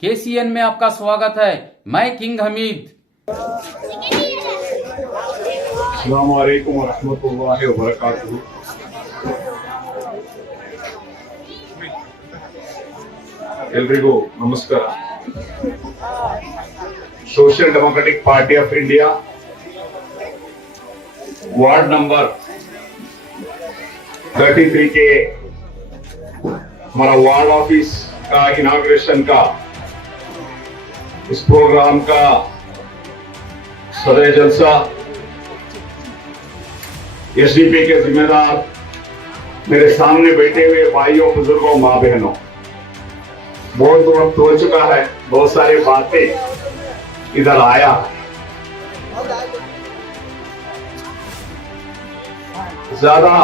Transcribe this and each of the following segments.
KCN में आपका स्वागत है। मैं किंग हमीद। अस्सलामु अलैकुम वरहमतुल्लाहि वबरकातुहू। ಎಲ್ರಿಗೂ ನಮಸ್ಕಾರ। Social democratic party of India ward number 33 के हमारा वार्ड ऑफिस का इनॉग्रेशन का इस प्रोग्राम का सदर जलसा एसडीपी के जिम्मेदार, मेरे सामने बैठे हुए भाइयों, बुजुर्गों, माँ बहनों, बहुत वक्त हो चुका है, बहुत सारी बातें इधर आया। ज्यादा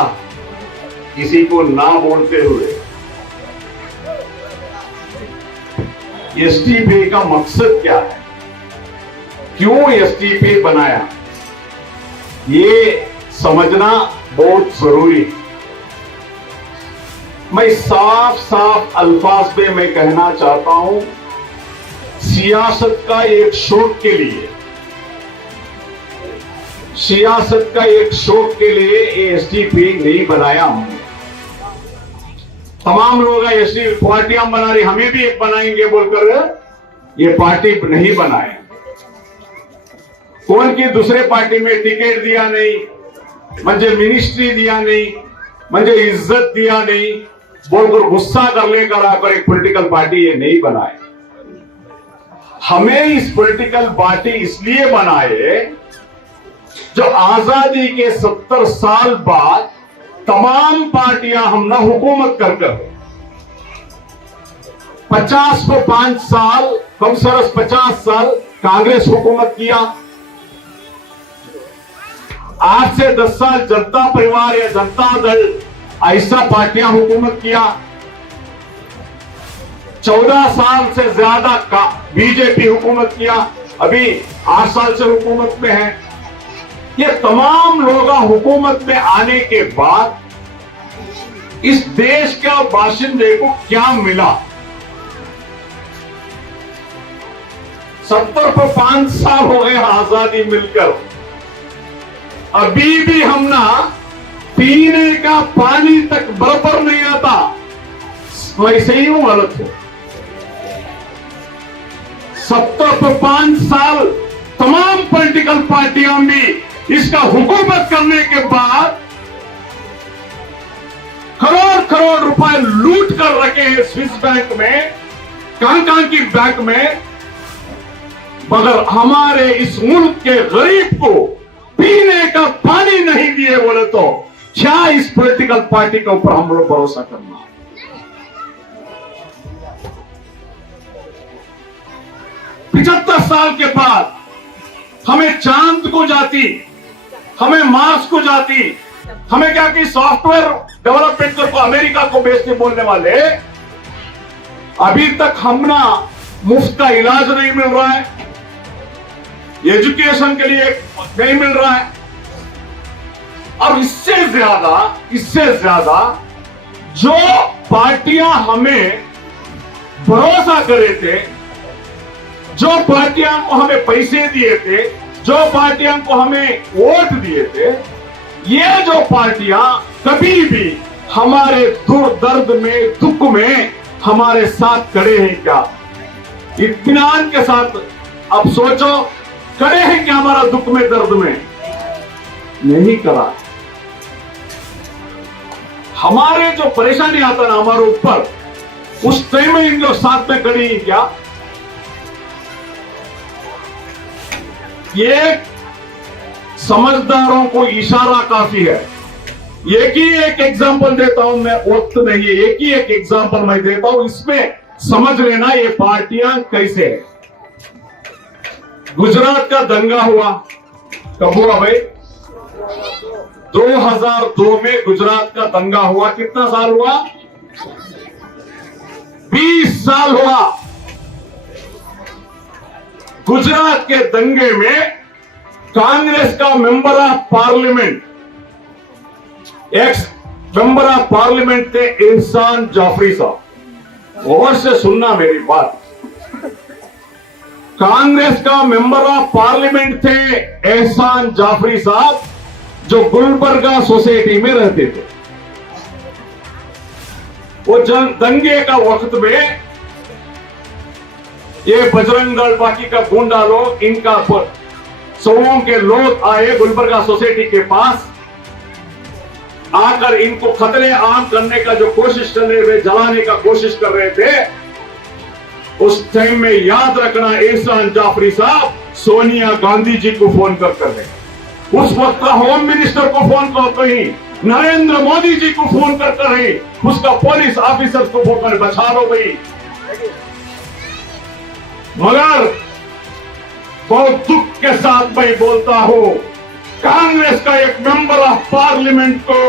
किसी को ना बोलते हुए एसटीपी का मकसद क्या है, क्यों एसटीपी बनाया, ये समझना बहुत जरूरी है। मैं साफ साफ अल्फाज में मैं कहना चाहता हूं, सियासत का एक शौक के लिए, सियासत का एक शौक के लिए एसटीपी नहीं बनाया हमने। तमाम लोग एसटीपी पार्टियां बना रही, हमें भी एक बनाएंगे बोलकर ये पार्टी नहीं बनाए। कौन की दूसरे पार्टी में टिकट दिया नहीं, मुझे मिनिस्ट्री दिया नहीं, मुझे इज्जत दिया नहीं बोलकर गुस्सा कर लेकर आकर एक पॉलिटिकल पार्टी ये नहीं बनाए। हमें इस पॉलिटिकल पार्टी इसलिए बनाए जो आजादी के 70 साल बाद तमाम पार्टियां हम ना हुकूमत कर 50 को 5 साल, कम सरस 50 साल कांग्रेस हुकूमत किया, 8 से 10 साल जनता परिवार या जनता दल ऐसा पार्टियां हुकूमत किया, 14 साल से ज्यादा का बीजेपी हुकूमत किया, अभी 8 साल से हुकूमत में है। ये तमाम लोग हुकूमत में आने के बाद इस देश के बाशिंदे को क्या मिला? 70 को 5 साल हो गए आजादी मिलकर, अभी भी हम ना पीने का पानी तक बराबर नहीं आता। वैसे ही हूं, गलत हो। 70 को 5 साल तमाम पॉलिटिकल पार्टियां भी इसका हुकूमत करने के बाद करोड़ करोड़ रुपए लूट कर रखे हैं स्विस बैंक में, कहां की बैंक में, मगर हमारे इस मुल्क के गरीब को पीने का पानी नहीं दिए बोले तो क्या इस पॉलिटिकल पार्टी के ऊपर हम लोग भरोसा करना? पिछहत्तर साल के बाद हमें चांद को जाती, हमें मार्स को जाती, हमें क्या कि सॉफ्टवेयर डेवलपमेंट को अमेरिका को बेचने बोलने वाले, अभी तक हम ना मुफ्त का इलाज नहीं मिल रहा है, एजुकेशन के लिए नहीं मिल रहा है, और इससे ज्यादा जो पार्टियां हमें भरोसा करे थे, जो पार्टियां को हमें पैसे दिए थे, जो पार्टियां को हमें वोट दिए थे, ये जो पार्टियां कभी भी हमारे दर्द में, दुख में हमारे साथ खड़े हैं क्या? इत्मीनान के साथ अब सोचो, खड़े हैं क्या हमारा दुख में, दर्द में? नहीं करा। हमारे जो परेशानी आता ना हमारे ऊपर, उस टाइम में इन लोग साथ में खड़ी है क्या? ये समझदारों को इशारा काफी है। एक ही एक एग्जांपल देता हूं मैं, वक्त नहीं है, एक ही एक एग्जांपल मैं देता हूं, इसमें समझ लेना ये पार्टियां कैसे है। गुजरात का दंगा हुआ, कब हुआ भाई? 2002 में गुजरात का दंगा हुआ। कितना साल हुआ? 20 साल हुआ। गुजरात के दंगे में कांग्रेस का member of parliament, x member of parliament थे एहसान जाफरी साहब। गौर से सुनना मेरी बात, कांग्रेस का मेंबर ऑफ पार्लियामेंट थे एहसान जाफरी साहब, जो गुलबर्गा सोसाइटी में रहते थे। वो दंगे का वक्त में ये बजरंग दल बाकी का गुंडा लोग, इनका सौओं के लोग आए गुलबर्गा सोसाइटी के पास, आकर इनको खतरे आम करने का जो कोशिश कर रहे थे, जलाने का कोशिश कर रहे थे। उस टाइम में याद रखना, एहसान जाफरी साहब सोनिया गांधी जी को फोन कर रहे, उस वक्त का होम मिनिस्टर को फोन कर रही, नरेंद्र मोदी जी को फोन कर रही, उसका पुलिस ऑफिसर को फोन कर बचा लो भाई। मगर बहुत दुख के साथ मैं बोलता हूं, कांग्रेस का एक मेंबर ऑफ पार्लियामेंट को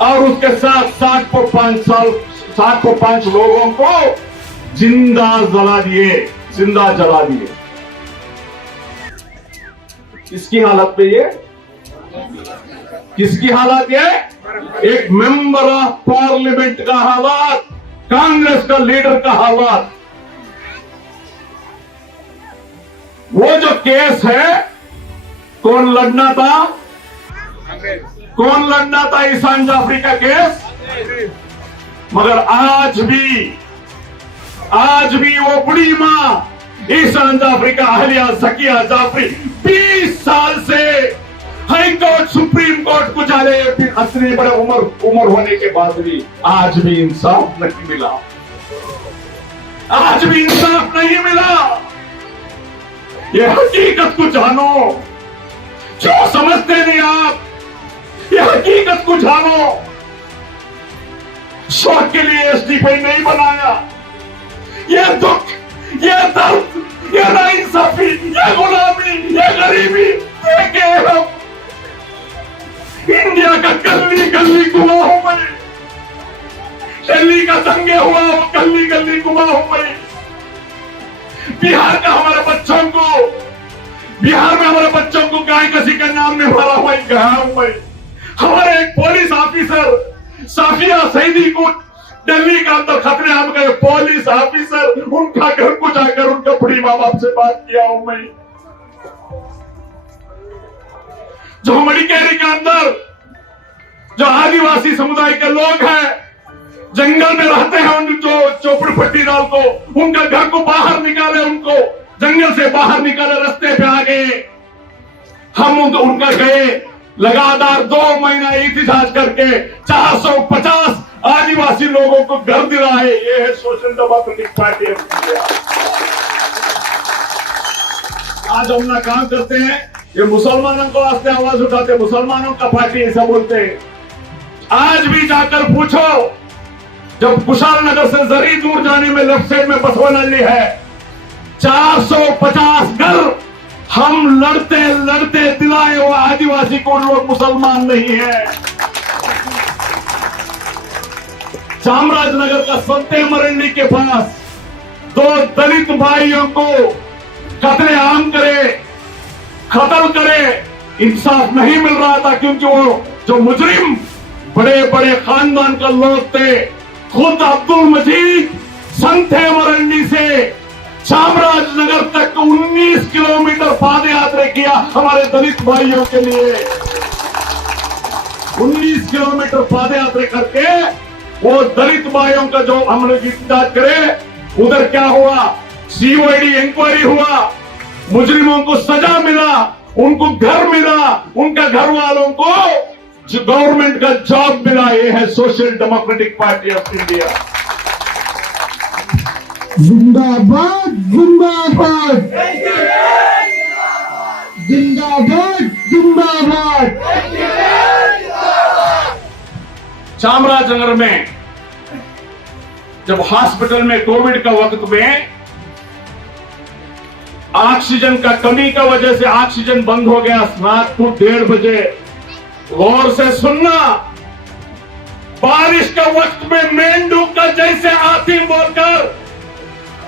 और उसके साथ 705 लोगों को जिंदा जला दिए। किसकी हालत पे ये? किसकी हालत ये? एक मेंबर ऑफ पार्लियामेंट का हालात, कांग्रेस का लीडर का हालात। वो जो केस है, कौन लड़ना था? कौन लड़ना था एहसान जाफरी का केस? मगर आज भी वो बुढ़ी मां एहसान जाफरी का अहलिया सकिया जाफरी 20 साल से हाई कोर्ट, सुप्रीम कोर्ट को जा रहे, फिर इतने बड़े उम्र होने के बाद भी आज भी इंसाफ नहीं मिला। आज भी इंसाफ नहीं मिला। ये हकीकत को जानो, क्यों समझते नहीं आप? ये हकीकत को जानो। शौक के लिए एसडीपी नहीं बनाया। ये दुख, ये दर्द, ये नाइंसाफी, ये गुलामी, ये गरीबी देखे हम इंडिया का गली गली गुलाम हो गए। दिल्ली का दंगे हुआ, वो गली गली गुलाम हो गए। बिहार में हमारे बच्चों को गाय कसी के नाम में भरा हुआ गांव में हमारे एक पुलिस ऑफिसर साफिया सईदी को दिल्ली का अंदर खतरे आम गए। पुलिस ऑफिसर उनका घर को जाकर उनका बुढ़ी माँ बाप से बात किया हूं मैं। जो मड़िकेरी के अंदर जो आदिवासी समुदाय के लोग हैं, जंगल में रहते हैं, उन जो चौपड़पट्टी डाल को उनका घर को बाहर निकाले, उनको जंगल से बाहर निकाले, रास्ते पे आ गए। हम उनका गए, लगातार 2 महीना एहतजाज करके 450 आदिवासी लोगों को घर दिलाए। ये है social democratic party of India. आज हम ना काम करते हैं, ये मुसलमानों को वास्ते आवाज उठाते, मुसलमानों का पार्टी ऐसा बोलते हैं। आज भी जाकर पूछो, जब कुशाल नगर से जरी दूर जाने में लेफ्ट साइड में बसवनहल्ली है, 450 घर हम लड़ते लड़ते दिलाए वो आदिवासी को, लोग मुसलमान नहीं है। चामराजनगर का संते मरंडी के पास 2 दलित भाइयों को कत्लेआम कत्ल करे, इंसाफ नहीं मिल रहा था, क्योंकि वो जो मुजरिम बड़े बड़े खानदान का लोग थे। खुद अब्दुल मजीद संते मरंडी से चामराजनगर तक 19 किलोमीटर पाद यात्रा किया हमारे दलित भाइयों के लिए। 19 किलोमीटर पाद यात्रा करके वो दलित भाइयों का जो हमने इंतजार करे, उधर क्या हुआ? सीओडी इंक्वायरी हुआ, मुजरिमों को सजा मिला, उनको घर मिला, उनका घर वालों को गवर्नमेंट का जॉब मिला। ये है social democratic party of India. जिंदाबाद जिंदाबाद जिंदाबाद जिंदाबाद। चामराजनगर में जब हॉस्पिटल में कोविड का वक्त में ऑक्सीजन का कमी का वजह से ऑक्सीजन बंद हो गया रात को 1:30 बजे। गौर से सुनना, बारिश का वक्त में मेंढक का जैसे आतिम बोलकर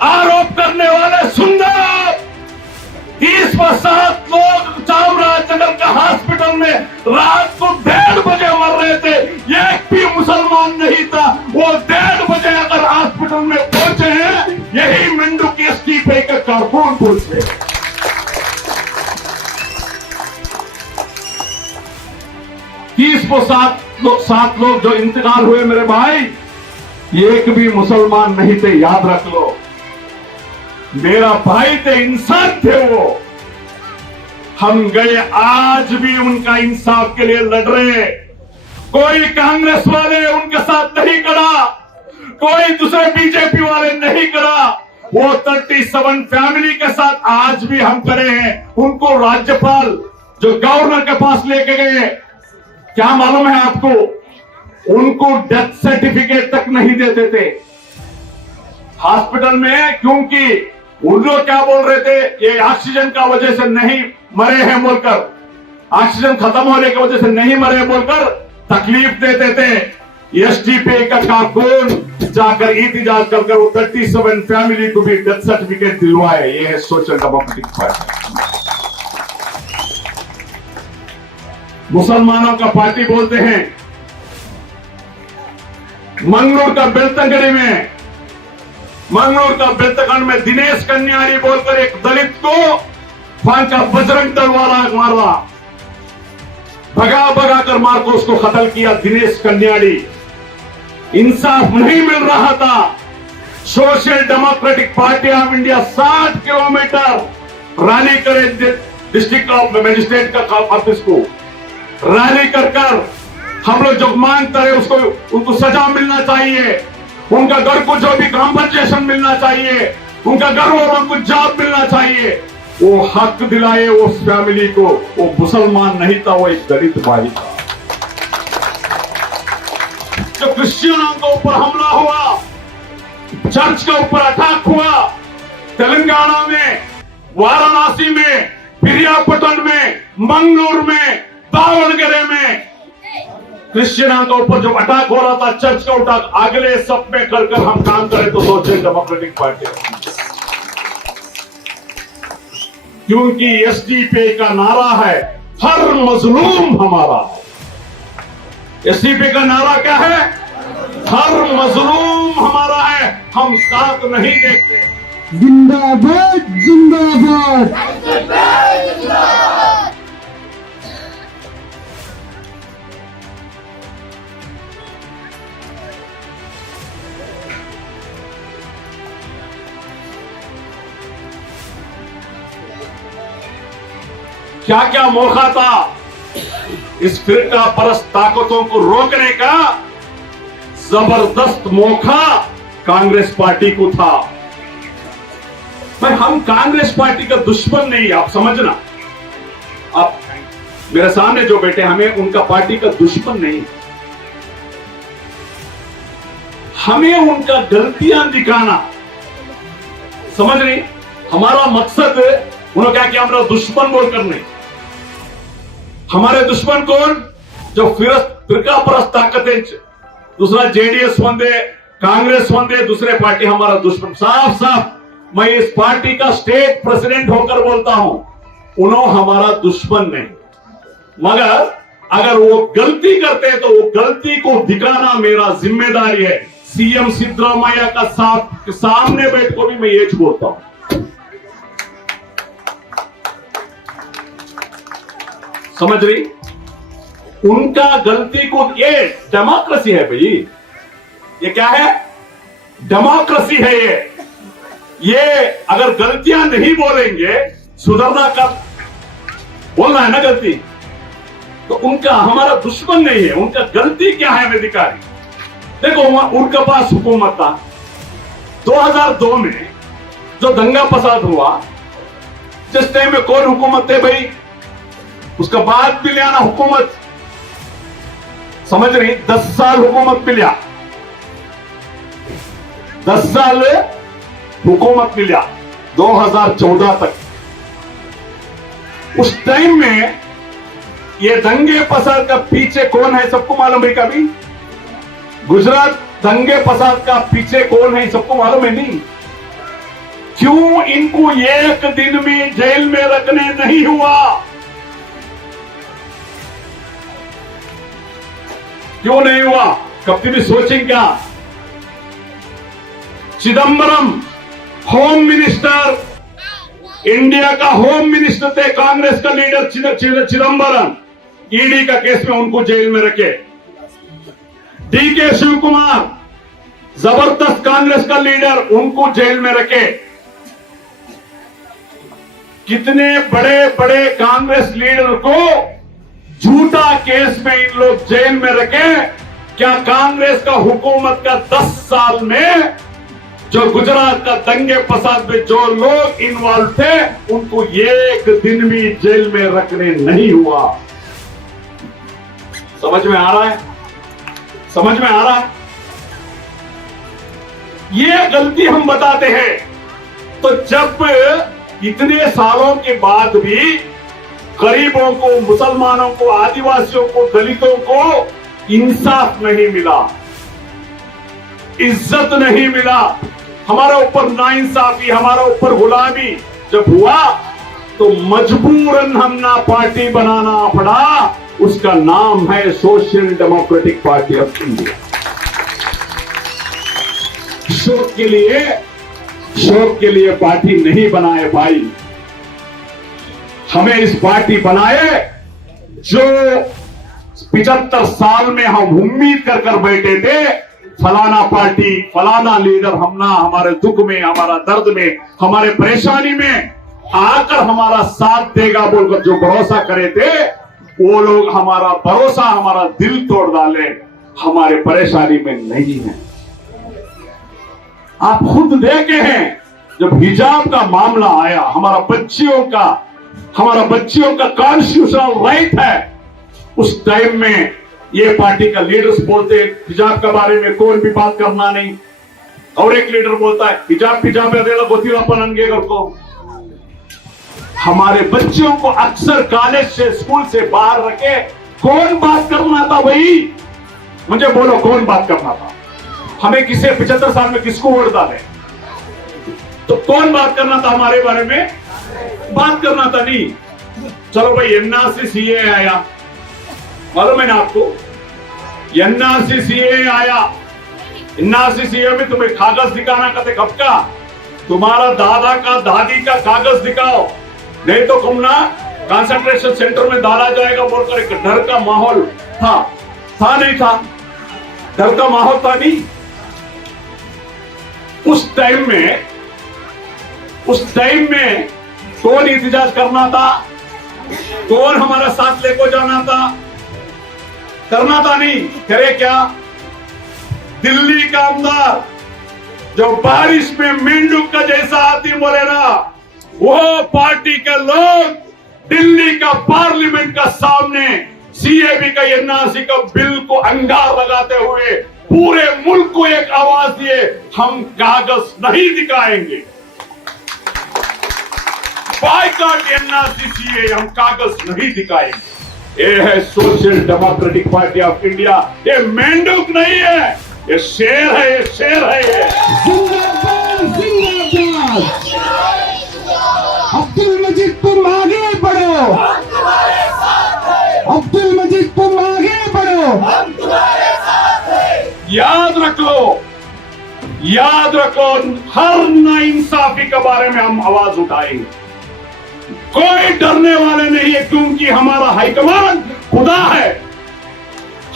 आरोप करने वाले सुंदर 30-7 लोग चामराजनगर का हॉस्पिटल में रात को 1:30 बजे मर रहे थे। एक भी मुसलमान नहीं था। वो 1:30 बजे अगर हॉस्पिटल में पहुंचे हैं, यही मेंढक के इस्तीफे का कारकुन 7 लोग जो इंतकाल हुए मेरे भाई, एक भी मुसलमान नहीं थे, याद रख लो। मेरा भाई थे, इंसान थे वो। हम गए, आज भी उनका इंसाफ के लिए लड़ रहे। कोई कांग्रेस वाले उनके साथ नहीं खड़ा, कोई दूसरे बीजेपी वाले नहीं खड़ा। वो 37 फैमिली के साथ आज भी हम खड़े हैं। उनको राज्यपाल जो गवर्नर के पास लेके गए, क्या मालूम है आपको, उनको डेथ सर्टिफिकेट तक नहीं देते थे हॉस्पिटल में, क्योंकि उन लोग क्या बोल रहे थे, ये ऑक्सीजन का वजह से नहीं मरे हैं बोलकर, ऑक्सीजन खत्म होने की वजह से नहीं मरे बोलकर तकलीफ देते थे। एसडीपी का कारकुन जाकर एहतजाज कर वो 37 फैमिली को भी डेथ सर्टिफिकेट दिलवाए। ये है सोशल डेमोक्रेटिक पार्टी। मुसलमानों का पार्टी बोलते हैं। मंगलूर का बेलतखंड में दिनेश कन्यारी बोलकर एक दलित को फांका बजरंग दल वाला मारा, भगा कर मार को उसको कत्ल किया दिनेश कन्यारी। इंसाफ नहीं मिल रहा था। Social democratic party of India 60 kilometre rally करे डिस्ट्रिक्ट ऑफ मजिस्ट्रेट का ऑफिस को, रैली कर हम लोग जो मांगते हैं उसको, उनको सजा मिलना चाहिए, उनका घर को जो भी कॉम्पनसेशन मिलना चाहिए, उनका घर वालों को जॉब मिलना चाहिए, वो हक दिलाए उस फैमिली को। वो मुसलमान नहीं था, वो एक दलित भाई था। जो क्रिश्चियनों के ऊपर हमला हुआ, चर्च के ऊपर अटैक हुआ, तेलंगाना में, वाराणसी में, पिरियापटन में, मंगलूर में, दावणगेरे में क्रिश्चियनों के ऊपर जो अटैक हो रहा था, चर्च का अटैक, अगले सब में कर हम काम करें तो सोशल डेमोक्रेटिक पार्टी, क्योंकि एसडीपी का नारा है हर मजलूम हमारा है। एसडीपी का नारा क्या है? हर मजलूम हमारा है, हम साथ नहीं देखते। जिंदाबाद जिंदाबाद। क्या क्या मौका था इस फिरका परस्त ताकतों को रोकने का? जबरदस्त मौका कांग्रेस पार्टी को था। भाई हम कांग्रेस पार्टी का दुश्मन नहीं, आप समझना। आप मेरे सामने जो बैठे, हमें उनका पार्टी का दुश्मन नहीं, हमें उनका गलतियां दिखाना, समझ रही? हमारा मकसद, उन्होंने क्या किया, हमारा दुश्मन बोलकर नहीं। हमारे दुश्मन कौन? जो फिरका परस्त ताकतें, दूसरा जेडीएस बंदे, कांग्रेस बंदे, दूसरे पार्टी हमारा दुश्मन। साफ साफ मैं इस पार्टी का स्टेट प्रेसिडेंट होकर बोलता हूं, उन्होंने हमारा दुश्मन नहीं। मगर अगर वो गलती करते हैं तो वो गलती को दिखाना मेरा जिम्मेदारी है। सीएम सिद्धरामैया का सामने बैठ को भी मैं ये बोलता हूं। समझ रही? उनका गलती को, ये डेमोक्रेसी है भाई, ये क्या है? डेमोक्रेसी है ये अगर गलतियां नहीं बोलेंगे, सुधरना कब? बोलना है ना गलती, तो उनका हमारा दुश्मन नहीं है। उनका गलती क्या है हमें दिखाई। देखो उनके पास हुकूमत था 2002 में, जो दंगा फसाद हुआ, जिस टाइम में कौन हुकूमत थे भाई? उसका बाद भी लिया ना हुकूमत, समझ रही? 10 साल हुकूमत भी लिया, 10 साल हुकूमत भी लिया 2014 तक। उस टाइम में ये दंगे फसाद का पीछे कौन है सबको मालूम है? कभी गुजरात दंगे फसाद का पीछे कौन है सबको मालूम है? नहीं। क्यों इनको एक दिन में जेल में रखने नहीं हुआ? क्यों नहीं हुआ? कभी भी सोचें क्या? चिदंबरम होम मिनिस्टर, इंडिया का होम मिनिस्टर थे, कांग्रेस का लीडर चिदंबरम। ईडी का केस में उनको जेल में रखे। डीके शिव कुमार जबरदस्त कांग्रेस का लीडर, उनको जेल में रखे। कितने बड़े बड़े कांग्रेस लीडर को झूठा केस में इन लोग जेल में रखे। क्या कांग्रेस का हुकूमत का 10 साल में जो गुजरात का दंगे फसाद में जो लोग इन्वॉल्व थे, उनको एक दिन भी जेल में रखने नहीं हुआ। समझ में आ रहा है? समझ में आ रहा है? ये गलती हम बताते हैं। तो जब इतने सालों के बाद भी गरीबों को, मुसलमानों को, आदिवासियों को, दलितों को इंसाफ नहीं मिला, इज्जत नहीं मिला, हमारा ऊपर नाइंसाफी, हमारा ऊपर गुलामी जब हुआ, तो मजबूरन हमने पार्टी बनाना पड़ा। उसका नाम है social democratic party of India. शौक के लिए पार्टी नहीं बनाए भाई, हमें इस पार्टी बनाए जो 75 साल में हम उम्मीद कर बैठे थे, फलाना पार्टी, फलाना लीडर हमारे दुख में, हमारा दर्द में, हमारे परेशानी में आकर हमारा साथ देगा बोलकर जो भरोसा करे थे, वो लोग हमारा भरोसा, हमारा दिल तोड़ डाले, हमारे परेशानी में नहीं है। आप खुद देखे हैं जब हिजाब का मामला आया, हमारा बच्चियों का कॉन्स्टिट्यूशनल राइट है, उस टाइम में ये पार्टी का लीडर्स बोलते हैं हिजाब के बारे में कोई भी बात करना नहीं, और एक लीडर बोलता है हिजाब को। हमारे बच्चों को अक्सर कॉलेज से, स्कूल से बाहर रखे, कौन बात करना था भाई? मुझे बोलो, कौन बात करना था? हमें किसे 75 साल में किसको वोट डाले? तो कौन बात करना था? हमारे बारे में बात करना था नहीं। चलो भाई, एनआरसी सीए आया, मालूम है ना आपको? एनआरसी सीए आया। एनआरसी सीए में तुम्हें कागज दिखाना कहते, कब का? तुम्हारा दादा का, दादी का कागज दिखाओ, नहीं तो तुम ना कंसंट्रेशन सेंटर में डाला जाएगा बोलकर एक डर का माहौल था नहीं था? डर का माहौल था नहीं? उस टाइम में कौन एहतजाज करना था? कौन हमारा साथ लेको जाना था? करना था नहीं? करे क्या? दिल्ली का आमदार जो बारिश में मेंढक का जैसा आदमी बोले ना, वो पार्टी के लोग दिल्ली का पार्लियामेंट का सामने सीएबी का एनआरसी का बिल को अंगार लगाते हुए पूरे मुल्क को एक आवाज दिए, हम कागज नहीं दिखाएंगे, बायकॉट एनआरसी सीए, हम कागज नहीं दिखाएंगे। ये है social democratic party of India. ये मेंढक नहीं है, ये शेर है, ये शेर है। ये जिंदाबाद जिंदाबाद। अब्दुल मजीद तुम आगे बढ़ो, अब्दुल मजीद तुम आगे बढ़ो। याद रखो, हर नाइंसाफी के बारे में हम आवाज उठाएंगे। कोई डरने वाले नहीं है, क्योंकि हमारा हाईकमान खुदा है।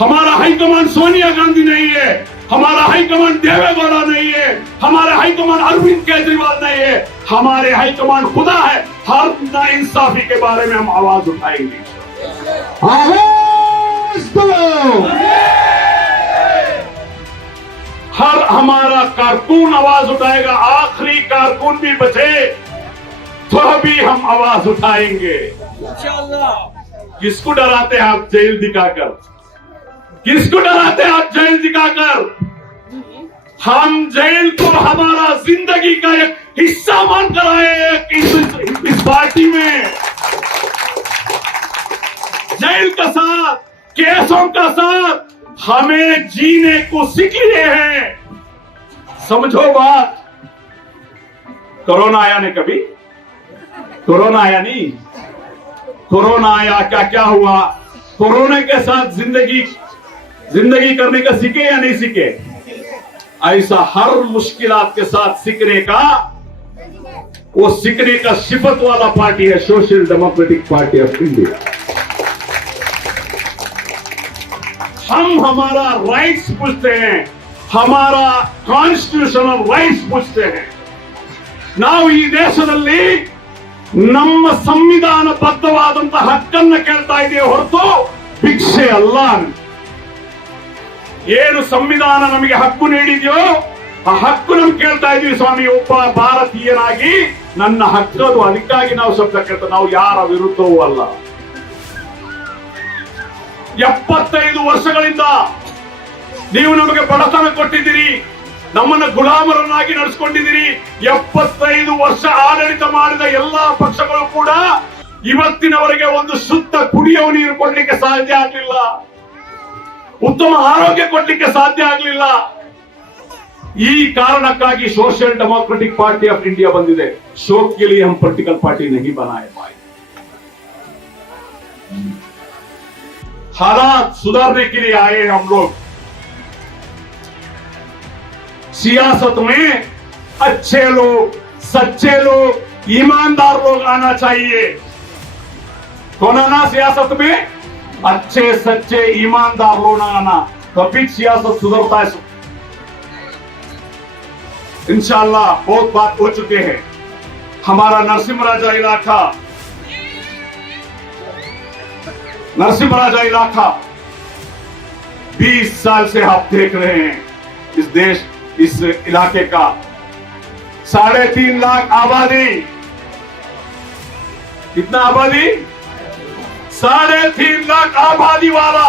हमारा हाईकमान सोनिया गांधी नहीं है, हमारा हाईकमान देवेगौड़ा नहीं है, हमारा हाईकमान अरविंद केजरीवाल नहीं है, हमारे हाईकमान खुदा है। हर नाइंसाफी के बारे में हम आवाज उठाएंगे। आवाज दो। हर हमारा कारकुन आवाज उठाएगा, आखिरी कारकुन भी बचे तो भी हम आवाज उठाएंगे। किसको डराते हैं आप जेल दिखाकर? किसको डराते हैं आप जेल दिखाकर? हम जेल को हमारा जिंदगी का एक हिस्सा मानकर आए इस पार्टी में। जेल का साथ, केसों का साथ हमें जीने को सीख लिए हैं। समझो बात। कोरोना आया नहीं कभी? कोरोना आया नहीं? कोरोना आया, क्या क्या हुआ? कोरोना के साथ जिंदगी करने का सीखे या नहीं सीखे? ऐसा हर मुश्किलात के साथ सीखने का, वो सीखने का सिफत वाला पार्टी है social democratic party of India. हम हमारा राइट्स पूछते हैं, हमारा ಕಾನ್ಸ್ಟಿಟ್ಯೂಷನಲ್ ರೈಟ್ಸ್ पूछते हैं. ನಾವು ಈ ದೇಶದಲ್ಲಿ ನಮ್ಮ ಸಂವಿಧಾನಬದ್ಧವಾದಂತಹ ಹಕ್ಕನ್ನು ಕೇಳ್ತಾ ಇದೆಯೇ ಹೊರತು ಭಿಕ್ಷೆ ಅಲ್ಲ. ಏನು ಸಂವಿಧಾನ ನಮಗೆ ಹಕ್ಕು ನೀಡಿದೆಯೋ ಆ ಹಕ್ಕು ನಮ್ಗೆ ಕೇಳ್ತಾ ಇದೀವಿ ಸ್ವಾಮಿ. ಒಬ್ಬ ಭಾರತೀಯನಾಗಿ ನನ್ನ ಹಕ್ಕದು, ಅದಕ್ಕಾಗಿ ನಾವು ಶಬ್ದ ಕೇಳ್ತೇವೆ. ನಾವು ಯಾರ ವಿರುದ್ಧವೂ ಅಲ್ಲ. 75 ವರ್ಷಗಳಿಂದ ನೀವು ನಮಗೆ ಬಡತನ ಕೊಟ್ಟಿದ್ದೀರಿ, ನಮ್ಮನ್ನ ಗುಲಾಮರನ್ನಾಗಿ ನಡೆಸಿಕೊಂಡಿದ್ದೀರಿ. 75 ವರ್ಷ ಆಡಳಿತ ಮಾಡಿದ ಎಲ್ಲಾ ಪಕ್ಷಗಳು ಕೂಡ ಇವತ್ತಿನವರೆಗೆ ಒಂದು ಶುದ್ಧ ಕುಡಿಯುವ ನೀರು ಕೊಡ್ಲಿಕ್ಕೆ ಸಾಧ್ಯ ಆಗಲಿಲ್ಲ, ಉತ್ತಮ ಆರೋಗ್ಯ ಕೊಡ್ಲಿಕ್ಕೆ ಸಾಧ್ಯ ಆಗಲಿಲ್ಲ. ಈ ಕಾರಣಕ್ಕಾಗಿ social democratic party of India ಬಂದಿದೆ. शौक के लिए हम पॉलिटिकल पार्टी नहीं बनाए पाए. हालात सुधारने के लिए आए हम लोग. सियासत में अच्छे लोग, सच्चे लोग, ईमानदार लोग आना चाहिए. कौन आना सियासत में? अच्छे सच्चे ईमानदार लोग आना, तभी सियासत सुधरता है. इंशाअल्लाह बहुत बात हो चुके हैं. हमारा नरसिंहराजा इलाका 20 साल से आप देख रहे हैं. इस इलाके का 3.5 लाख आबादी. कितना आबादी? 3.5 लाख आबादी वाला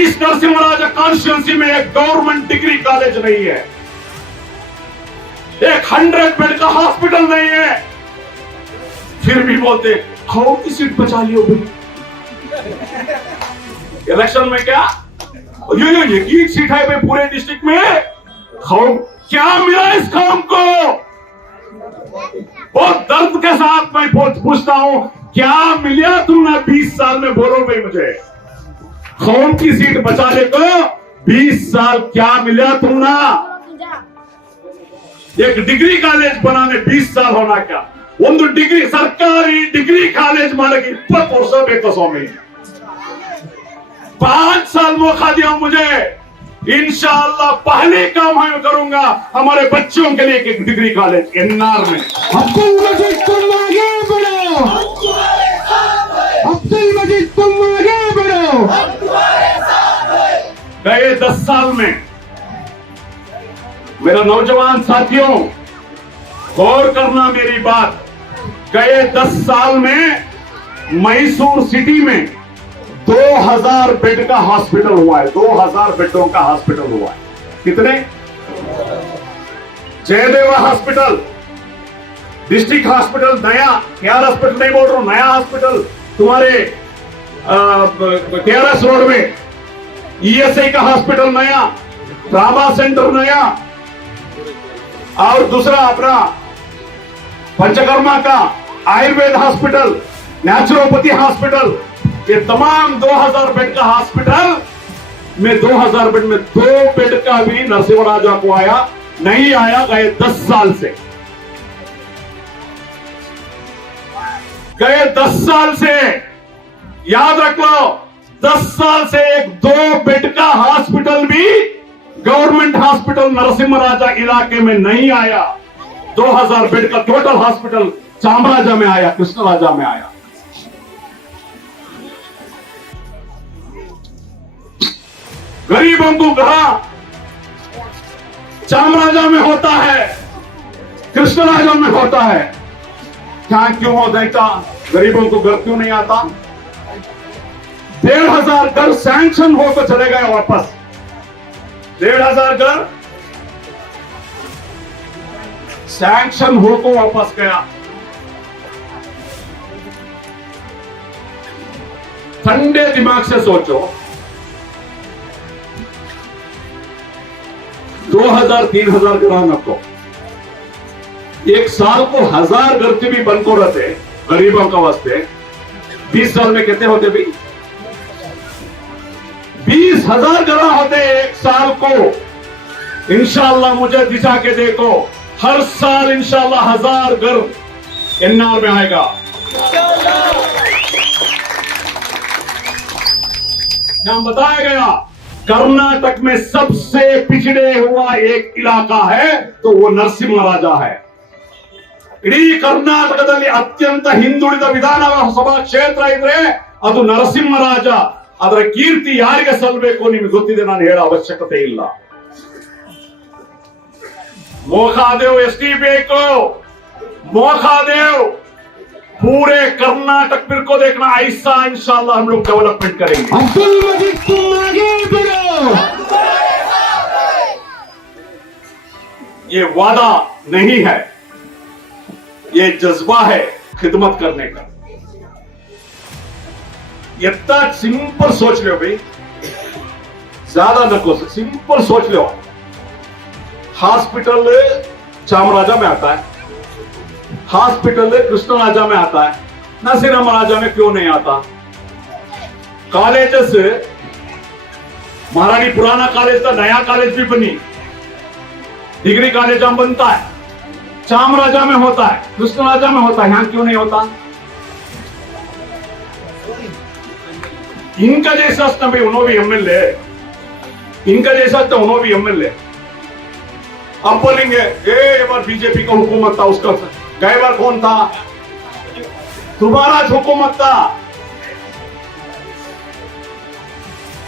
इस नरसिंहराजा कॉन्स्टिट्यूंसी में एक गवर्नमेंट डिग्री कॉलेज नहीं है, एक 100 बेड का हॉस्पिटल नहीं है. फिर भी बोलते खाओ की सीट बचा लियो भाई. इलेक्शन में क्या ये की सीट है भाई पूरे डिस्ट्रिक्ट में. खाओ क्या मिला इस काम को? बहुत दर्द के साथ मैं पूछता हूं, क्या मिला तुमने 20 साल में? बोलो भाई मुझे. कौन की सीट बचाने को 20 साल क्या मिला तुमने? एक डिग्री कॉलेज बनाने 20 साल होना क्या? ಒಂದು डिग्री सरकारी डिग्री कॉलेज ಮಾಡಕ್ಕೆ 20 ವರ್ಷ ಬೇಕು ಸ್ವಾಮಿ. 5 साल मौका दिया मुझे. इंशाअल्लाह पहले काम मैं करूंगा हमारे बच्चों के लिए एक डिग्री कॉलेज एनआर में. अब्दुल मजीद तुम आगे बढ़ो, अब्दुल मजीद तुम आगे बढ़ो. गए 10 साल में मेरा नौजवान साथियों गौर करना मेरी बात. गए 10 साल में मैसूर सिटी में 2000 बेड का हॉस्पिटल हुआ है. 2000 बेडों का हॉस्पिटल हुआ है. कितने? जयदेवा हॉस्पिटल, डिस्ट्रिक्ट हॉस्पिटल नया, केआर हॉस्पिटल नहीं बोल रहा हूं, नया हॉस्पिटल तुम्हारे केआरएस रोड में. ईएसआई का हॉस्पिटल नया, ट्रामा सेंटर नया, और दूसरा अपना पंचकर्मा का आयुर्वेद हॉस्पिटल, नेचुरोपैथी हॉस्पिटल. ये तमाम 2000 बेड का हॉस्पिटल में 2000 बेड में 2 बेड का भी नरसिंहराजा को आया नहीं आया. गए 10 साल से, गए 10 साल से याद रख लो, 10 साल से एक 2 बेड का हॉस्पिटल भी गवर्नमेंट हॉस्पिटल नरसिंहराजा इलाके में नहीं आया. 2000 बेड का टोटल हॉस्पिटल चामराजा में आया, कृष्णराजा में आया. गरीबों को घर चामराजा में होता है, कृष्णराजा में होता है. क्या क्यों होता है? क्या गरीबों को घर क्यों नहीं आता? 1500 घर सैंक्शन हो तो चले गए वापस. 1500 घर सैंक्शन हो तो वापस गया. ठंडे दिमाग से सोचो, 2000-3000 घर नको, एक साल को 1000 घर के भी बन को रहते गरीबों का वास्ते. 20 साल में कितने होते भी? 20,000 घर होते एक साल को. इंशाअल्लाह मुझे दिशा के देखो, हर साल इंशाअल्लाह 1000 घर एनआर में आएगा. यहाँ बताया गया कर्नाटक में सबसे पिछड़े हुआ एक इलाका है तो वो नरसिंहराजा है। ಇಡೀ ಕರ್ನಾಟಕದಲ್ಲಿ ಅತ್ಯಂತ ಹಿಂದುಳಿದ ವಿಧಾನಸಭಾ ಕ್ಷೇತ್ರ ಇದ್ರೆ ಅದು ನರಸಿಂಹರಾಜ. ಅದರ ಕೀರ್ತಿ ಯಾರಿಗೆ ಸಲ್ಲಬೇಕು ನಿಮಗೆ ಗೊತ್ತಿದೆ, ನಾನು ಹೇಳೋ ಅವಶ್ಯಕತೆ ಇಲ್ಲ. मोखादेव एसडीपीआई को, मोखादेव पूरे कर्नाटक फिर को देखना, ऐसा इंशाल्लाह हम लोग डेवलपमेंट करेंगे. अब्दुल मजीद तुम आगे बढ़ो. ये वादा नहीं है, ये जज्बा है खिदमत करने का. इतना सिंपल सोच लो भाई, ज्यादा न को सिंपल सोच लो. हॉस्पिटल चामराजा में आता है, हॉस्पिटल कृष्णराजा में आता है, नरसिंहराजा में क्यों नहीं आता? कॉलेजेस महारानी पुराना कॉलेज था, नया कॉलेज भी बनी, डिग्री कॉलेज हम बनता है, चामराजा में होता है, कृष्णराजा में होता है, यहां क्यों नहीं होता? इनका जैसा भी उन्होंने भी एमएलए, इनका जैसा तो उन्होंने भी एमएलए. अब बोलेंगे ये बार बीजेपी का हुकूमत था, उसका गए बार कौन था? तुम्हारा हुकूमत था.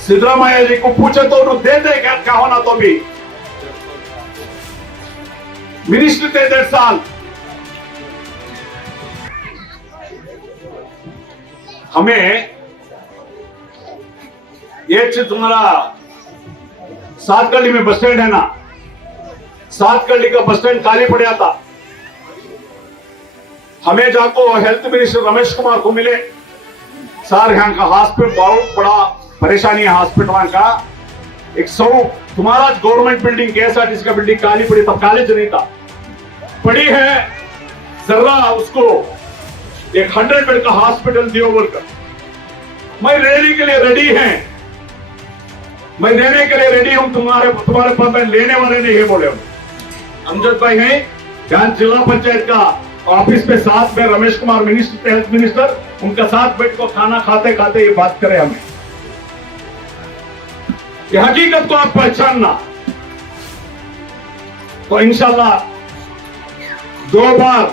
सिद्धरामैया जी को पूछे तो उन्होंने दे दे क्या होना, तो भी मिनिस्टर थे 1.5 साल. हमें ये तुम्हारा सातकली में बस स्टैंड है ना, सातकली का बस स्टैंड खाली पड़ा था. हमें जाको हेल्थ मिनिस्टर रमेश कुमार को मिले, सर यहाँ का हॉस्पिटल बहुत बड़ा परेशानी है, हॉस्पिटल का 100 तुम्हारा गवर्नमेंट बिल्डिंग केएसआरटीसी का बिल्डिंग खाली पड़ी, तब कॉलेज नहीं था, पड़ी है. जरा उसको एक 100 बेड का हॉस्पिटल दियो बोलकर मैं लेने के लिए रेडी है, मैं देने के लिए रेडी हूं. तुम्हारे पास मैं लेने वाले नहीं है बोले. अमजद भाई हैं यहाँ जिला पंचायत का ऑफिस में साथ में Ramesh Kumar minister, health minister, उनका साथ बैठ को खाना खाते खाते ये बात करें. हमें ये हकीकत को आप पहचानना, तो इंशाल्लाह 2 बार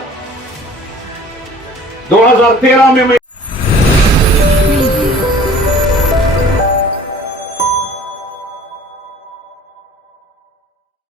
2013 में मैं